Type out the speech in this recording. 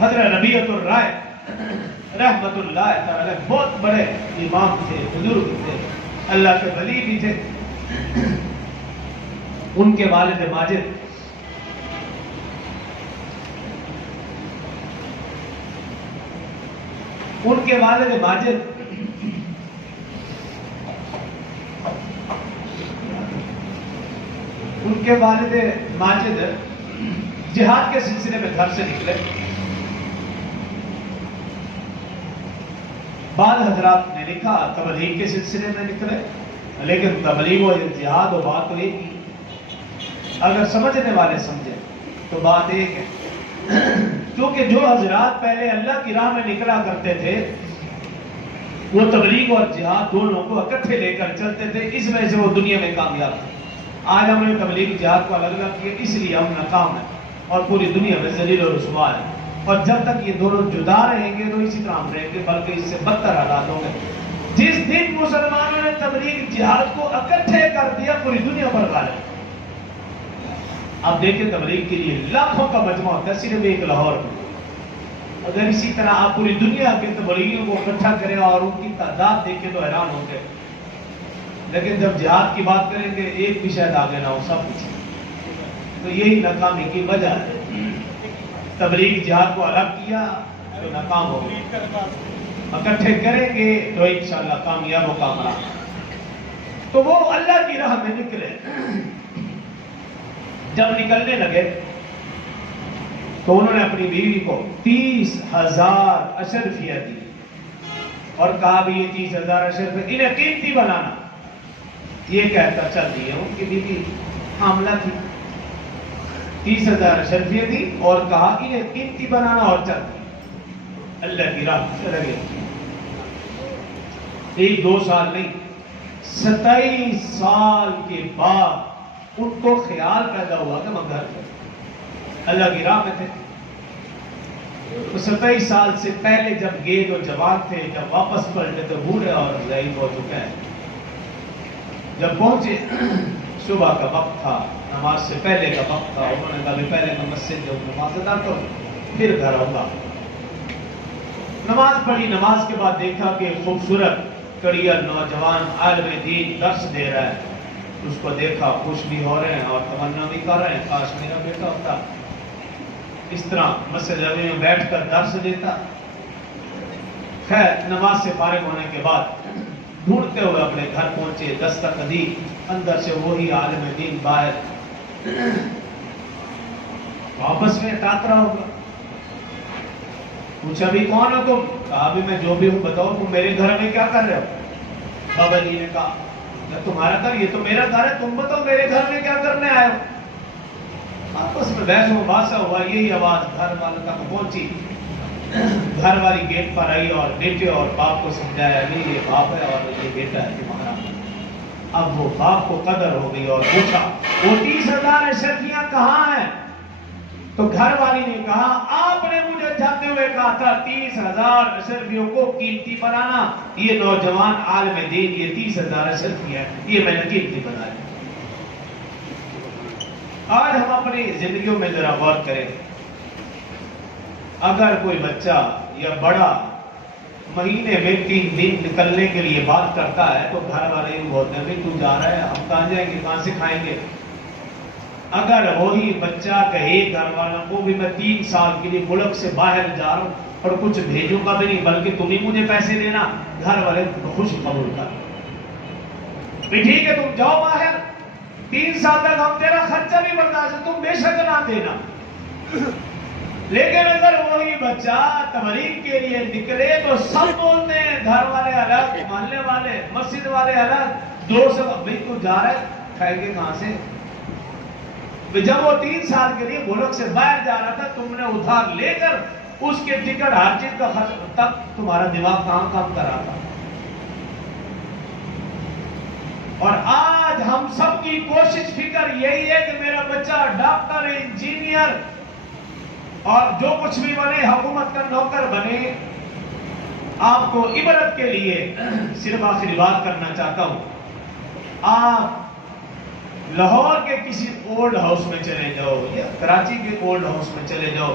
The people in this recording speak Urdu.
حضرت ربیعۃ الرائے رحمت اللہ تعالی بہت بڑے امام تھے، بزرگ تھے، اللہ کے ولی بھی تھے۔ ان کے والد ماجد جہاد کے سلسلے میں گھر سے نکلے۔ بعض حضرات نے لکھا تبلیغ کے سلسلے میں نکلے، لیکن تبلیغ و جہاد و بات تو ایک ہی۔ اگر سمجھنے والے سمجھے تو بات ایک ہے، کیونکہ جو حضرات پہلے اللہ کی راہ میں نکلا کرتے تھے وہ تبلیغ اور جہاد دونوں کو اکٹھے لے کر چلتے تھے، اس وجہ سے وہ دنیا میں کامیاب تھے۔ آج ہم نے تبلیغ جہاد کو الگ الگ کیا، اس لیے ہم ناکام ہیں اور پوری دنیا میں ذلیل و رسوا ہے، اور جب تک یہ دونوں جدا رہیں گے تو اسی طرح ہم رہیں گے، بلکہ اس سے بدتر حالات ہوں گے۔ جس دن مسلمانوں نے تبلیغ جہاد کو اکٹھے کر دیا پوری دنیا پر غالب۔ اب دیکھیں تبلیغ کے لیے لاکھوں کا مجمع ہوتا ہے صرف ایک لاہور میں، اگر اسی طرح آپ پوری دنیا کے تبلیغیوں کو اکٹھا کریں اور ان کی تعداد دیکھیں تو حیران ہوں گے، لیکن جب جہاد کی بات کریں گے ایک بھی شاید آگے نہ ہو، سب پیچھے۔ تو یہی ناکامی کی وجہ ہے، تبلیغ جہاد کو الگ کیا تو ناکام ہو گئے، اکٹھے کریں گے تو انشاءاللہ کامیاب و کامیاب۔ تو وہ اللہ کی راہ میں نکلے، جب نکلنے لگے تو انہوں نے اپنی بیوی کو 30,000 اشرفیہ دی اور کہا بھی یہ 30,000 اشرفیہ انہیں قیمتی بنانا۔ یہ کہتا چل دیے، ان کی بیوی حاملہ تھی، 30,000 اشرفیہ دی اور کہا انہیں قیمتی بنانا اور چل دیے، اللہ کی راہ سے لگے۔ ایک دو سال نہیں، 27 سال کے بعد ان کو خیال پیدا ہوا کہ میں گھر پر اللہ کی راہ میں تھے۔ 27 سال سے پہلے جب گئے تو جوان تھے، جب واپس پلٹے تو بوڑھے اور ضعیف ہو چکے ہیں۔ جب پہنچے صبح کا وقت تھا، نماز سے پہلے کا وقت تھا، انہوں نے کہا بھی پہلے میں مسجد جاؤں، نماز ادا کروں پھر گھر آؤں گا۔ نماز پڑھی، نماز کے بعد دیکھا کہ خوبصورت کڑیل نوجوان عالم دین درس دے رہا ہے، اس کو دیکھا، خوش بھی ہو رہے ہیں اور تمنا بھی کر رہے ہیں کاش میرا بیٹا ہوتا، اس طرح مسجد نبوی میں بیٹھ کر درس دیتا۔ خیر نماز سے فارغ ہونے کے بعد ڈھونڈتے ہوئے اپنے گھر پہنچے، دستک دی، اندر سے وہی عالم دین باہر، واپس میں ٹاکرا ہوگا۔ پوچھا بھی کون ہو تم؟ کہا بھی میں جو بھی ہوں بتاؤ، تم میرے گھر میں کیا کر رہے ہو؟ بابا جی نے کہا تمہارا گھر، یہ تو میرا گھر ہے، تم بتاؤ میرے گھر میں کیا کرنے آئے ہو؟ آپس میں بحث و مباحثہ ہوا، یہی آواز گھر والوں تک پہنچی۔ گھر والی گیٹ پر آئی اور بیٹے اور باپ کو سمجھایا، نہیں یہ باپ ہے اور یہ بیٹا ہے تمہارا۔ اب وہ باپ کو قدر ہو گئی اور پوچھا وہ 30,000 اشرفیاں کہاں ہیں؟ تو گھر والی نے کہا آپ نے مجھے جاتے ہوئے کہا تھا 30,000 اشرفیوں کو قیمتی بنانا، یہ نوجوان عالم دین یہ 30,000 اشرفیاں یہ میں نے قیمتی بنایا۔ آج ہم اپنی زندگیوں میں ذرا غور کریں، اگر کوئی بچہ یا بڑا مہینے میں 3 دن نکلنے کے لیے بات کرتا ہے تو گھر والے یوں بولتے ہیں بھائی تو جا رہا ہے، ہم کہاں جائیں گے، کہاں سے کھائیں گے؟ اگر وہی بچہ کہے گھر والوں کو بھی میں 3 سال کے لیے ملک سے باہر جا رہا ہوں اور کچھ بھیجوں گا بھی نہیں بلکہ تم ہی مجھے پیسے دینا، گھر والے خوش قبول کر ٹھیک ہے تم جاؤ باہر، 3 سال تک ہم تیرا خرچہ بھی برداشت تم بے شک نہ دینا۔ لیکن اگر وہی بچہ تبلیغ کے لیے نکلے تو سب بولتے ہیں، گھر والے الگ، محلے والے، مسجد والے الگ، دوست بھائی تو جا رہا ہے، کھائیں گے کہاں سے؟ جب وہ 3 سال کے لیے ملک سے باہر جا رہا تھا تم نے ادھار لے کر اس کے ٹکٹ ہر چیز کا خرچ، تب تمہارا دماغ کہاں کام کر رہا تھا؟ اور آج ہم سب کی کوشش فکر یہی ہے کہ میرا بچہ ڈاکٹر، انجینئر اور جو کچھ بھی بنے، حکومت کا نوکر بنے۔ آپ کو عبرت کے لیے صرف آخری بات کرنا چاہتا ہوں، آپ لاہور کے کسی اولڈ ہاؤس میں چلے جاؤ یا کراچی کے اولڈ ہاؤس میں چلے جاؤ،